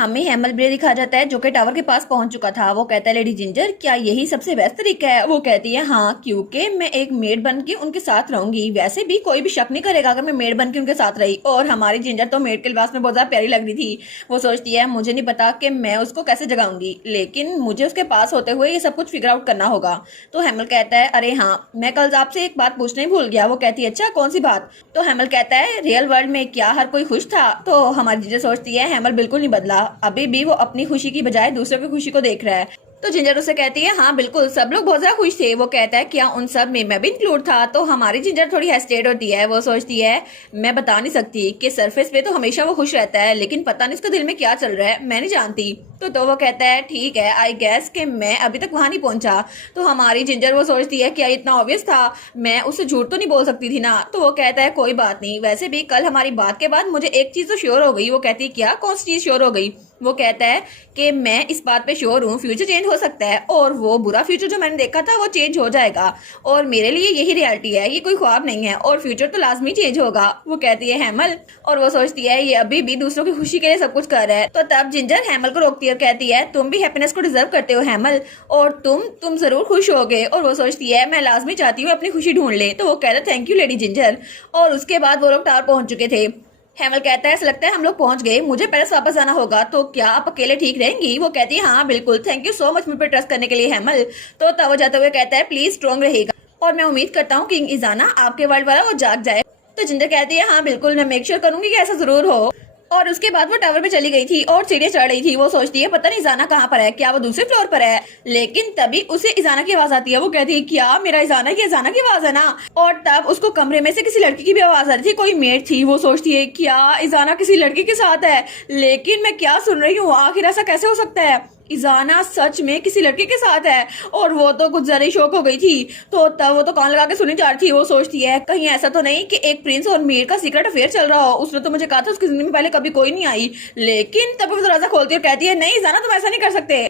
हमें हेमल ब्रे दिखा जाता है जो कि टावर के पास पहुंच चुका था। वो कहता है लेडी जिंजर क्या यही सबसे बेस्ट तरीका है? वो कहती है हाँ, क्योंकि मैं एक मेड बन के उनके साथ रहूंगी। वैसे भी कोई भी शक नहीं करेगा अगर मैं मेड बन के उनके साथ रही। और हमारी जिंजर तो मेड के लिबास में बहुत ज्यादा प्यारी लग रही थी। वो सोचती है मुझे नहीं पता कि मैं उसको कैसे जगाऊंगी, लेकिन मुझे उसके पास होते हुए ये सब कुछ फिगर आउट करना होगा। तो हेमल कहता है अरे हाँ, मैं कल आपसे एक बात पूछना ही भूल गया। वो कहती है अच्छा कौन सी बात? तो हेमल कहता है रियल वर्ल्ड में क्या हर कोई खुश था? तो हमारी जिंजर सोचती है हेमल बिल्कुल नहीं बदला, अभी भी वो अपनी खुशी की बजाय दूसरों की खुशी को देख रहा है। तो जिंजर उसे कहती है हाँ बिल्कुल, सब लोग बहुत ज्यादा खुश थे। वो कहता है क्या उन सब में मैं भी इंक्लूड था? तो हमारी जिंजर थोड़ी हेस्टेट होती है। वो सोचती है मैं बता नहीं सकती कि सरफेस पे तो हमेशा वो खुश रहता है, लेकिन पता नहीं उसके दिल में क्या चल रहा है, मैं नहीं जानती। तो वो कहता है ठीक है, आई गेस कि मैं अभी तक वहां नहीं पहुंचा। तो हमारी जिंजर वो सोचती है क्या इतना ऑब्वियस था, मैं उससे झूठ तो नहीं बोल सकती थी ना। तो वो कहता है कोई बात नहीं, वैसे भी कल हमारी बात के बाद मुझे एक चीज तो श्योर हो गई। वो कहती है क्या, कौन सी चीज श्योर हो गई? वो कहता है कि मैं इस बात पे श्योर हूँ फ्यूचर चेंज हो सकता है और वो बुरा फ्यूचर जो मैंने देखा था वो चेंज हो जाएगा, और मेरे लिए यही रियलिटी है, ये कोई ख्वाब नहीं है, और फ्यूचर तो लाजमी चेंज होगा। वो कहती है हेमल, और वो सोचती है ये अभी भी दूसरों की खुशी के लिए सब कुछ कर रहा है। तो तब जिंजर हेमल को रोकती है और कहती है तुम भी हैप्पीनेस को डिजर्व करते हो हेमल, और तुम जरूर खुश होगे। और वो सोचती है मैं लाजमी चाहती हूँ अपनी खुशी ढूंढ ले। तो वो कहता है थैंक यू लेडी जिंजर। और उसके बाद वो लोग टावर पहुंच चुके थे। हेमल कहता है ऐसा लगता है हम लोग पहुंच गए, मुझे पेरिस वापस आना होगा, तो क्या आप अकेले ठीक रहेंगी? वो कहती है हाँ बिल्कुल, थैंक यू सो मच मुझ पर ट्रस्ट करने के लिए हेमल। तो तब वो जाते हुए कहता है प्लीज स्ट्रॉन्ग रहेगा, और मैं उम्मीद करता हूँ किंग इजाना आपके वर्ल्ड वाला वो जाग जाए। तो जिंजर कहती है हाँ बिल्कुल, मैं मेक श्योर करूंगी कि ऐसा जरूर हो। और उसके बाद वो टावर पे चली गई थी और सीढ़ियां चढ़ रही थी। वो सोचती है पता नहीं इजाना कहाँ पर है, क्या वो दूसरे फ्लोर पर है? लेकिन तभी उसे इजाना की आवाज आती है। वो कहती है क्या मेरा इजाना की आवाज है ना। और तब उसको कमरे में से किसी लड़की की भी आवाज आ रही थी, कोई मेड थी। वो सोचती है क्या इजाना किसी लड़की के साथ है, लेकिन मैं क्या सुन रही हूँ, आखिर ऐसा कैसे हो सकता है? इजाना सच में किसी लड़के के साथ है। और वो तो कुछ ज्यादा शौक हो गई थी। तो तब वो तो कान लगा के सुनी जा रही थी। वो सोचती है कहीं ऐसा तो नहीं कि एक प्रिंस और मीर का सीक्रेट अफेयर चल रहा हो, उसने तो मुझे कहा था उसकी जिंदगी में पहले कभी कोई नहीं आई। लेकिन तब वो दरवाजा खोलती है और कहती है नहीं इजाना तुम ऐसा नहीं कर सकते।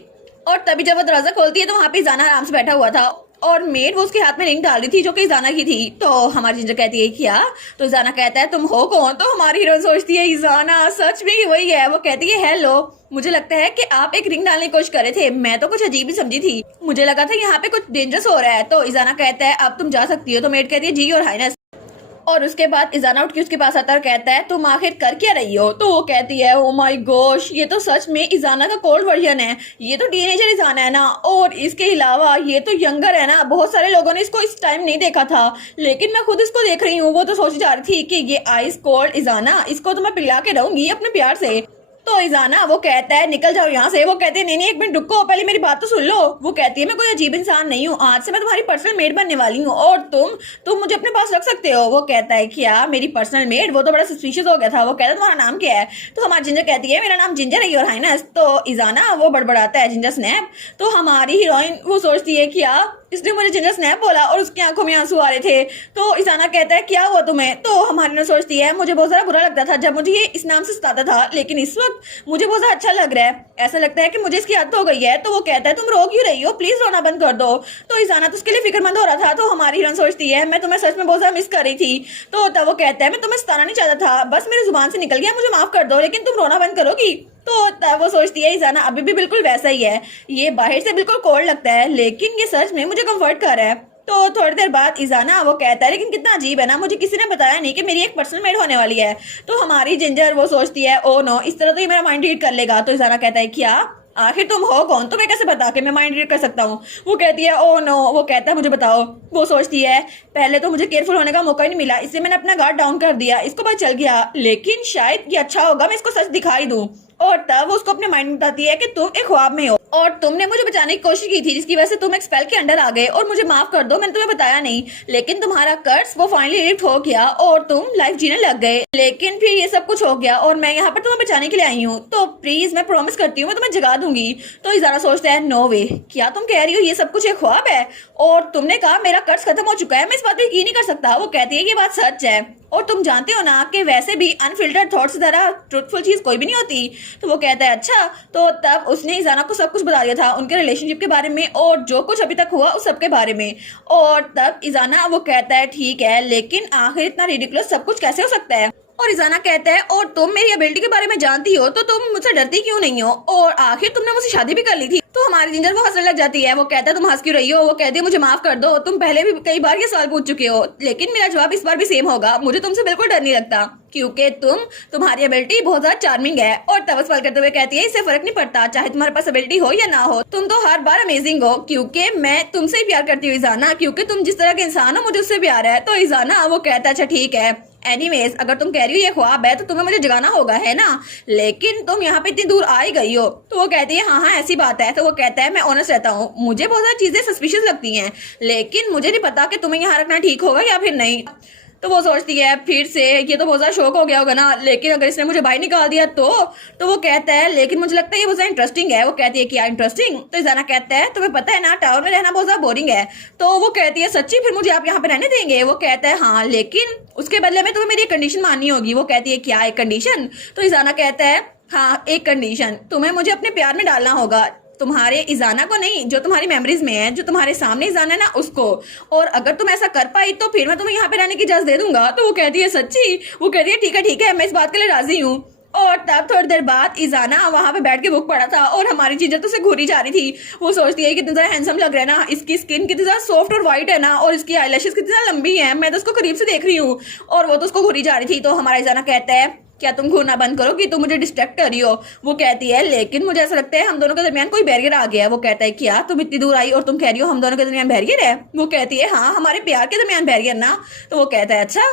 और तभी जब वो दरवाजा खोलती है तो वहां पे इजाना आराम से बैठा हुआ था, और मेड वो उसके हाथ में रिंग डाल रही थी जो कि इजाना की थी। तो हमारी जिंजर कहती है क्या? तो इजाना कहता है तुम हो कौन? तो हमारी हीरोइन सोचती है इजाना सच में ही वही है। वो कहती है हेलो, मुझे लगता है कि आप एक रिंग डालने की कोशिश कर रहे थे, मैं तो कुछ अजीब ही समझी थी, मुझे लगा था यहाँ पे कुछ डेंजरस हो रहा है। तो इजाना कहता है अब तुम जा सकती हो। तो मेड कहती है जी योर हाइनेस। और उसके बाद इजाना उठ के उसके पास आता है और कहता है तुम आखिर कर क्या रही हो? तो वो कहती है ओ माय गॉश, ये तो सच में इजाना का कोल्ड वर्जन है, ये तो टीनेजर इजाना है ना, और इसके अलावा ये तो यंगर है ना। बहुत सारे लोगों ने इसको इस टाइम नहीं देखा था, लेकिन मैं खुद इसको देख रही हूँ। वो तो सोची जा रही थी कि ये आइस कोल्ड इजाना, इसको तो मैं पिला के रहूंगी अपने प्यार से। तो इजाना वो कहता है निकल जाओ यहाँ से। वो कहते हैं नहीं एक मिनट रुको, पहले मेरी बात तो सुन लो। वो कहती है मैं कोई अजीब इंसान नहीं हूँ, आज से मैं तुम्हारी पर्सनल मेड बनने वाली हूँ, और तुम मुझे अपने पास रख सकते हो। वो कहता है क्या मेरी पर्सनल मेड? वो तो बड़ा सस्पिशियस हो गया था। वो कहता है तुम्हारा नाम क्या है? तो हमारी जिंजर कहती है मेरा नाम जिंजर है योर हाइनेस। तो इजाना वो बड़बड़ाता है जिंजर स्नैप। तो हमारी हीरोइन वो सोचती है क्या इसने मुझे जिंजर स्नैप बोला, और उसकी आंखों में आंसू आ रहे थे। तो इजाना कहता है क्या हुआ तुम्हें? तो हमारी ने सोचती है मुझे बहुत ज्यादा बुरा लगता था जब मुझे ये इस नाम से सताता था, लेकिन इस वक्त मुझे बहुत ज्यादा अच्छा लग रहा है, ऐसा लगता है कि मुझे इसकी आदत हो गई है। तो वो कहता है तुम रो क्यों रही हो, प्लीज रोना बंद कर दो। तो इजाना तो उसके लिए फिक्रमंद हो रहा था। तो हमारी हीरोइन सोचती है मैं तुम्हें सच में बहुत ज्यादा मिस कर रही थी। तो तब वो कहता है मैं तुम्हें सताना नहीं चाहता था, बस मेरी जुबान से निकल गया, मुझे माफ कर दो, लेकिन तुम रोना बंद करोगी? तो तब वो सोचती है इजाना अभी भी बिल्कुल वैसा ही है, ये बाहर से बिल्कुल कोल्ड लगता है, लेकिन ये सच में मुझे कंफर्ट कर रहा है। तो थोड़ी देर बाद इजाना वो कहता है लेकिन कितना अजीब है ना, मुझे किसी ने बताया नहीं कि मेरी एक पर्सनल मेड होने वाली है। तो हमारी जिंजर वो सोचती है ओ नो, इस तरह तो ये मेरा माइंड रीड कर लेगा। तो इजाना कहता है क्या आखिर तुम हो कौन, तुम्हें कैसे बता के मैं माइंड रीड कर सकता हूँ? वो कहती है ओ नो। वो कहता है मुझे बताओ। वो सोचती है पहले तो मुझे केयरफुल होने का मौका ही नहीं मिला, इसलिए मैंने अपना गार्ड डाउन कर दिया, इसको पता चल गया, लेकिन शायद ये अच्छा होगा मैं इसको सच दिखाई दूं। और तब वो उसको अपने माइंड में बताती है कि तुम एक ख्वाब में हो और तुमने मुझे बचाने की कोशिश की थी, जिसकी वजह से तुम एक स्पेल के अंडर आ गए, और मुझे माफ कर दो मैंने तुम्हें बताया नहीं, लेकिन तुम्हारा कर्स वो फाइनली लिफ्ट हो गया और तुम लाइफ जीने लग गए। लेकिन फिर ये सब कुछ हो गया और मैं यहाँ पर तुम्हें बचाने के लिए आई हूँ, तो प्लीज मैं प्रॉमिस करती हूँ मैं तुम्हें जगा दूंगी। तो इजारा सोचता है नो वे, क्या तुम कह रही हो ये सब कुछ एक ख्वाब है? और तुमने कहा मेरा कर्ज खत्म हो चुका है, मैं इस बात पर यकीन नहीं कर सकता। वो कहती है कि बात सच है, और तुम जानते हो ना कि वैसे भी अनफिल्टर्ड थॉट्स की तरह ट्रुथफुल चीज कोई भी नहीं होती। तो वो कहता है अच्छा। तो तब उसने इजाना को सब कुछ बता दिया था उनके रिलेशनशिप के बारे में और जो कुछ अभी तक हुआ उस सब के बारे में। और तब इजाना वो कहता है ठीक है, लेकिन आखिर इतना रिडिकुलस सब कुछ कैसे हो सकता है? और इजाना कहता है और तुम मेरी एबिलिटी के बारे में जानती हो तो तुम मुझसे डरती क्यों नहीं हो, और आखिर तुमने मुझसे शादी भी कर ली थी। तो हमारी जिंजर वो हंसने लग जाती है। वो कहता है तुम हंस क्यों रही हो। वो कहती है मुझे माफ कर दो, तुम पहले भी कई बार ये सवाल पूछ चुके हो, लेकिन मेरा जवाब इस बार भी सेम होगा, मुझे तुमसे बिल्कुल डर नहीं लगता क्योंकि तुम्हारी एबिलिटी बहुत ज्यादा चार्मिंग है। और तब सवाल करते हुए कहती है इससे फर्क नहीं पड़ता चाहे तुम्हारे पास एबिलिटी हो या ना हो, तुम तो हर बार अमेजिंग हो क्योंकि मैं तुमसे ही प्यार करती हूँ इजाना, क्योंकि तुम जिस तरह के इंसान हो मुझे उससे प्यार है। तो इजाना वो कहता है अच्छा ठीक है, एनीवेज अगर तुम कह रही हो ये ख्वाब है तो तुम्हें मुझे जगाना होगा है ना, लेकिन तुम यहाँ पे इतनी दूर आ ही गई हो। तो वो कहती है हाँ हाँ ऐसी बात है। तो वो कहता है मैं ऑनेस्ट रहता हूँ, मुझे बहुत सारी चीजें सस्पिशियस लगती हैं, लेकिन मुझे नहीं पता कि तुम्हें यहाँ रखना ठीक होगा या फिर नहीं। तो वो सोचती है फिर से ये तो बहुत ज्यादा शौक हो गया होगा ना, लेकिन अगर इसने मुझे बाहर निकाल दिया तो वो कहता है लेकिन मुझे लगता है ये बहुत ज्यादा इंटरेस्टिंग है। वो कहती है क्या इंटरेस्टिंग। तो इजाना कहता है तुम्हें पता है ना टावर में रहना बहुत ज्यादा बोरिंग है। तो वो कहती है सच्ची, फिर मुझे आप यहाँ पे रहने देंगे। वो कहता है हाँ, लेकिन उसके बदले में तुम्हें मेरी एक कंडीशन माननी होगी। वो कहती है क्या एक कंडीशन। तो इजाना कहता है हाँ एक कंडीशन, तुम्हें मुझे अपने प्यार में डालना होगा, तुम्हारे इजाना को नहीं, जो तुम्हारी मेमोरीज में है, जो तुम्हारे सामने इजाना है ना उसको। और अगर तुम ऐसा कर पाई तो फिर मैं तुम्हें यहाँ पे रहने की इजाजत दे दूंगा। तो वो कहती है सच्ची। वो कहती है ठीक है मैं इस बात के लिए राजी हूँ। और तब थोड़ी देर बाद इजाना वहां पे बैठ के बुक पढ़ा था और हमारी चीजें तो उसे घूरी जा रही थी। वो सोचती है कितना ज्यादा हैंडसम लग रहा है ना, इसकी स्किन कितनी ज्यादा सॉफ्ट और व्हाइट है ना, और इसकी आईलैशेस कितनी ज्यादा लंबी है, मैं तो उसको करीब से देख रही हूँ। और वो तो उसको घूरी जा रही थी। तो हमारा इजाना कहता है क्या तुम घूरना बंद करो कि तुम मुझे डिस्ट्रैक्ट कर रही हो। वो कहती है लेकिन मुझे ऐसा लगता है हम दोनों के दरमियान कोई बैरियर आ गया है। वो कहता है क्या तुम इतनी दूर आई और तुम कह रही हो हम दोनों के दरमियान बैरियर है। वो कहती है हाँ हमारे प्यार के दरमियान बैरियर ना। तो वो कहता है अच्छा।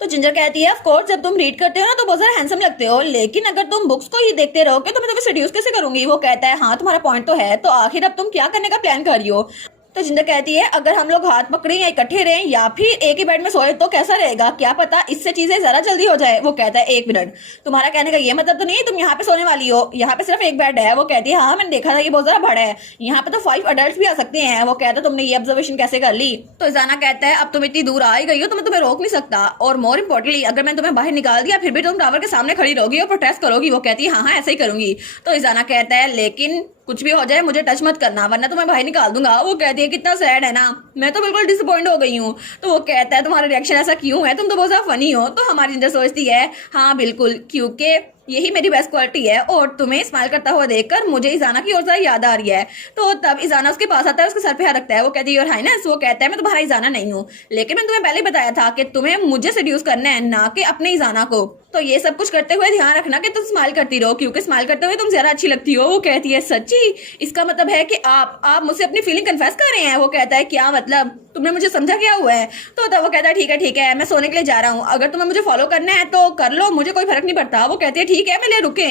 तो जिंजर कहती है ऑफ कोर्स जब तुम रीड करते हो ना तो बहुत ज्यादा हैंडसम लगते हो, लेकिन अगर तुम बुक्स को ही देखते रहोगे तो मैं तुम्हें सेड्यूस कैसे करूंगी। वो कहता है हाँ तुम्हारा पॉइंट तो है, तो आखिर अब तुम क्या करने का प्लान कर रही हो। तो जिंदर कहती है अगर हम लोग हाथ पकड़े या इकट्ठे रहें या फिर एक ही बेड में सोए तो कैसा रहेगा, क्या पता इससे चीजें जरा जल्दी हो जाए। वो कहता है एक मिनट, तुम्हारा कहने का ये मतलब तो नहीं तुम यहाँ पे सोने वाली हो, यहाँ पे सिर्फ एक बेड है। वो कहती है हाँ मैंने देखा था ये बहुत ज्यादा बड़ा है, यहाँ पे तो 5 अडल्ट भी आ सकते हैं। वो कहता है तुमने ये ऑब्जर्वेशन कैसे कर ली। तो इजाना कहता है अब तुम इतनी दूर आ ही गई हो तो मैं तुम्हें रोक नहीं सकता, और मोर इम्पोर्टेंटली अगर मैंने तुम्हें बाहर निकाल दिया फिर भी तुम टावर के सामने खड़ी रहोगी और प्रोटेस्ट करोगी। वो कहती है हाँ हाँ ऐसे ही करूंगी। तो इजाना कहता है लेकिन कुछ भी हो जाए मुझे टच मत करना वरना तो मैं बाहर निकाल दूंगा। वो कहती है कितना सैड है ना, मैं तो बिल्कुल डिसअपॉइंट हो गई हूँ। तो वो कहता है तुम्हारा रिएक्शन ऐसा क्यों है, तुम तो बहुत ज्यादा फनी हो। तो हमारी जिंदर सोचती है हाँ बिल्कुल क्योंकि यही मेरी बेस्ट क्वालिटी है, और तुम्हें स्माइल करता हुआ देखकर मुझे इजाना की और ज्यादा याद आ रही है। तो तब इजाना उसके पास आता है, उसके सर पे हाथ रखता है। वो कहती है योर हाइनेस। वो कहता है मैं तुम्हारा इजाना नहीं हूँ, लेकिन मैंने तुम्हें पहले बताया था कि तुम्हें मुझे सेड्यूस करना है ना कि अपने इजाना को। तो ये सब कुछ करते हुए ध्यान रखना कि तुम स्माइल करती रहो क्योंकि स्माइल करते हुए तुम ज्यादा अच्छी लगती हो। वो कहती है सच्ची, इसका मतलब है कि आप मुझसे अपनी फीलिंग कन्फेस कर रहे हैं। वो कहता है क्या मतलब, तुमने मुझे समझा क्या हुआ है। तो तब वो कहता है ठीक है मैं सोने के लिए जा रहा हूँ, अगर तुम्हें मुझे फॉलो करना है तो कर लो, मुझे कोई फर्क नहीं पड़ता। वो कहती है ठीक है मैं ले रुके।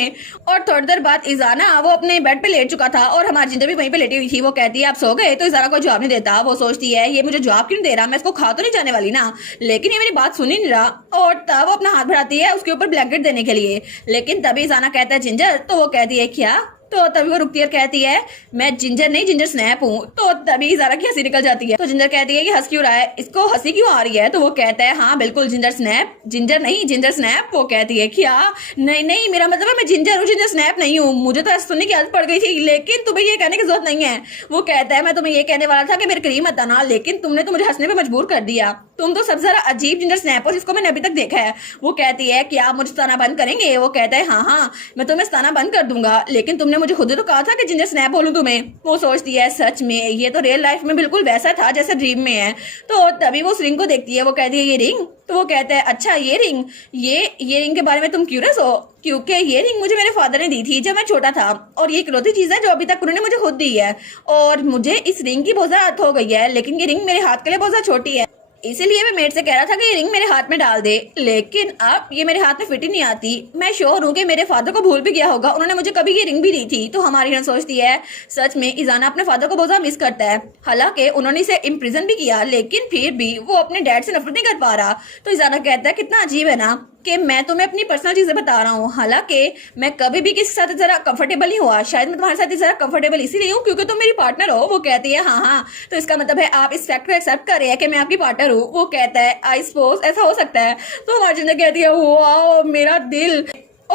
और थोड़ी देर बाद इजाना वो अपने बेड पे लेट चुका था और हमारी जिंदर भी वहीं पे लेटी हुई थी। वो कहती है आप सो गए। तो इजाना कोई जवाब नहीं देता। वो सोचती है ये मुझे जवाब क्यों दे रहा, मैं इसको खा तो नहीं जाने वाली ना, लेकिन ये मेरी बात सुन ही नहीं रहा। और तब वो अपना हाथ बढ़ाती है उसके ऊपर ब्लैंकेट देने के लिए, लेकिन तभी इजाना कहता है जिंजर। तो वो कहती है क्या। तो तभी वो रुकती है, कहती है मैं जिंजर नहीं जिंजर स्नैप हूँ। तो तभी इजारा की हंसी निकल जाती है। तो जिंजर कहती है कि हंस क्यों रहा है, इसको हंसी क्यों आ रही है। तो वो कहता है हाँ बिल्कुल जिंजर स्नैप, जिंजर नहीं जिंजर स्नैप। वो कहती है क्या नहीं मेरा मतलब है मैं जिंजर हूँ जिंजर स्नैप नहीं हूँ, मुझे तो ऐसा सुनने की आदत पड़ गई थी, लेकिन तुम्हें ये कहने की जरूरत नहीं है। वो कहता है मैं तुम्हें ये कहने वाला था कि मेरे करीब मत आना, लेकिन तुमने तो मुझे हंसने पे मजबूर कर दिया, तुम तो सबसे ज्यादा अजीब जिंजर स्नैप हो जिसको मैंने अभी तक देखा है। वो कहती है कि आप मुझे सताना बंद करेंगे। वो कहता है हाँ मैं तुम्हें सताना बंद कर दूंगा, लेकिन तुमने मुझे खुद ही तो कहा था कि जिंजर स्नैप बोलूं तुम्हें। वो सोचती है सच में ये तो रियल लाइफ में बिल्कुल वैसा था जैसे ड्रीम में है। तो तभी वो उस रिंग को देखती है। वो कहती है ये रिंग। तो वो कहता है अच्छा ये रिंग, ये रिंग के बारे में तुम क्यूरियस हो, क्योंकि ये रिंग मुझे मेरे फादर ने दी थी जब मैं छोटा था, और ये इकलौती चीज है जो अभी तक उन्होंने मुझे खुद दी है, और मुझे इस रिंग की बहुत ज्यादा आदत हो गई है, लेकिन ये रिंग मेरे हाथ के लिए बहुत ज्यादा छोटी है, इसीलिए मैं मेट से कह रहा था कि ये रिंग मेरे हाथ में डाल दे, लेकिन अब ये मेरे हाथ में फिट ही नहीं आती। मैं श्योर हूँ कि मेरे फादर को भूल भी गया होगा, उन्होंने मुझे कभी ये रिंग भी दी थी। तो हमारी हिरन सोचती है सच में इजाना अपने फादर को बहुत ज्यादा मिस करता है, हालांकि उन्होंने इसे इम्प्रिजन भी किया, लेकिन फिर भी वो अपने डैड से नफरत नहीं कर पा रहा। तो इजाना कहता है कितना अजीब है ना कि मैं तुम्हें अपनी पर्सनल चीजें बता रहा हूँ, हालांकि मैं कभी भी किसी के साथ जरा कंफर्टेबल नहीं हुआ, शायद मैं तुम्हारे साथ जरा कंफर्टेबल इसीलिए हूँ क्योंकि तुम मेरी पार्टनर हो। वो कहती है हाँ तो इसका मतलब है आप इस फैक्ट को एक्सेप्ट कर रहे हैं कि मैं आपकी पार्टनर हूँ। वो कहता है आई सपोज ऐसा हो सकता है। तो हमारी जिंदगी कहती है वाओ मेरा दिल।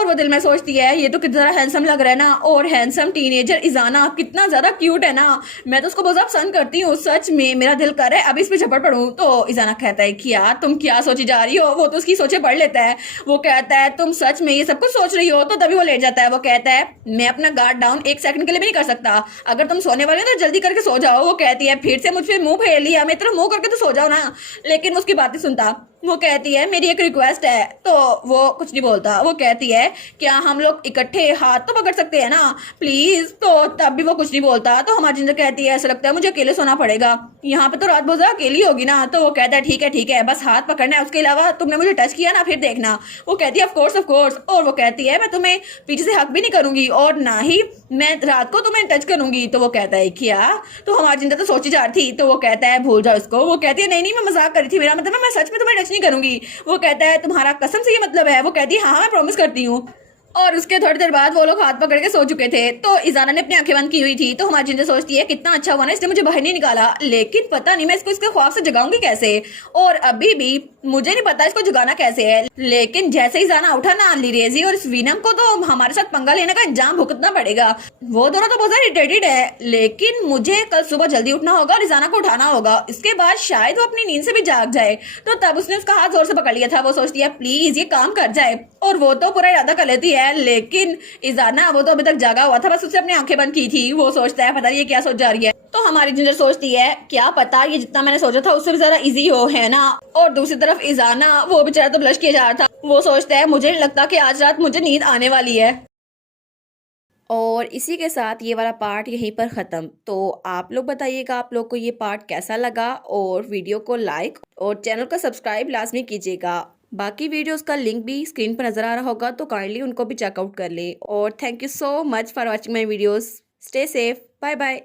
और वो दिल में सोचती है ये तो कितना ज़्यादा हैंडसम लग रहा है ना, और हैंडसम टीनेजर इजाना कितना ज़्यादा क्यूट है ना, मैं तो उसको बहुत ज़्यादा पसंद करती हूँ, सच में मेरा दिल कर रहा है अभी इस पे झपट पड़ूं। तो इजाना कहता है कि यार तुम क्या सोची जा रही हो, वो तो उसकी सोचे पढ़ लेता है। वो कहता है तुम सच में ये सब कुछ सोच रही हो, तो तभी वो लेट जाता है। वो कहता है मैं अपना गार्ड डाउन एक सेकंड के लिए भी नहीं कर सकता, अगर तुम सोने वाले हो तो जल्दी करके सो जाओ। वो कहती है फिर से मुझ पे मुंह फेर लिया, मेरी तरफ मुंह करके तो सो जाओ ना, लेकिन उसकी बात नहीं सुनता। वो कहती है मेरी एक रिक्वेस्ट है, तो वो कुछ नहीं बोलता। वो कहती है क्या हम लोग इकट्ठे हाथ तो पकड़ सकते हैं ना प्लीज, तो तब भी वो कुछ नहीं बोलता। तो हमारी जिंजर कहती है ऐसा लगता है मुझे अकेले सोना पड़ेगा, यहाँ पे तो रात बहुत ज्यादा अकेली होगी ना। तो वो कहता है ठीक है बस हाथ पकड़ना है, उसके अलावा तुमने मुझे टच किया ना फिर देखना। वो कहती है ऑफ कोर्स। और वो कहती है मैं तुम्हें पीछे से हक भी नहीं करूंगी और ना ही मैं रात को तुम्हें टच करूंगी। तो वो कहता है क्या, तो हमारी जिंदर तो सोची जा रही थी। तो वो कहता है भूल जाओ इसको। वो कहती है नहीं मैं मजाक कर रही थी, मेरा मतलब है मैं सच में तुम्हें टच नहीं करूंगी। वो कहता है तुम्हारा कसम से ये मतलब है। वो कहती है हाँ मैं प्रॉमिस करती हूँ। और उसके थोड़ी देर बाद वो लोग हाथ पकड़ के सो चुके थे। तो इजाना ने अपनी आंखें बंद की हुई थी। तो हमारी जिंदर सोचती है कितना अच्छा हुआ ना इसने मुझे बाहर नहीं निकाला, लेकिन पता नहीं मैं इसको इसके ख्वाब से जगाऊंगी कैसे, और अभी भी मुझे नहीं पता इसको जगाना कैसे है। लेकिन जैसे ही इजाना उठा ना लिरेजी और स्वीनम को तो हमारे साथ पंगा लेने का इंजाम भुगतना पड़ेगा। वो दोनों तो बहुत इरिटेटेड है, लेकिन मुझे कल सुबह जल्दी उठना होगा और इजाना को उठाना होगा, इसके बाद शायद वो अपनी नींद से भी जाग जाए। तो तब उसने उसका हाथ जोर से पकड़ लिया था। वो सोचती है प्लीज ये काम कर जाए, और वो तो पूरा इरादा कर लेती है। लेकिन इजाना वो तो अभी तक जागा हुआ था, बस उसने अपनी आंखें बंद की थी। वो सोचता है पता नहीं ये क्या सोच जा रही है। तो हमारी जिंजर सोचती है क्या पता ये जितना मैंने सोचा था उससे भी ज्यादा इजी हो, है ना। और दूसरी तरफ इजाना वो बेचारा तो ब्लश किया जा रहा था। वो सोचता है मुझे नहीं लगता कि आज रात मुझे नींद आने वाली है। और इसी के साथ ये वाला पार्ट यहीं पर ख़त्म। तो आप लोग बताइएगा आप लोग को ये पार्ट कैसा लगा, और वीडियो को लाइक और चैनल को सब्सक्राइब लाजमी कीजिएगा। बाकी वीडियोस का लिंक भी स्क्रीन पर नज़र आ रहा होगा, तो काइंडली उनको भी चेकआउट कर ले। और thank you so much for watching my videos. Stay safe, bye bye.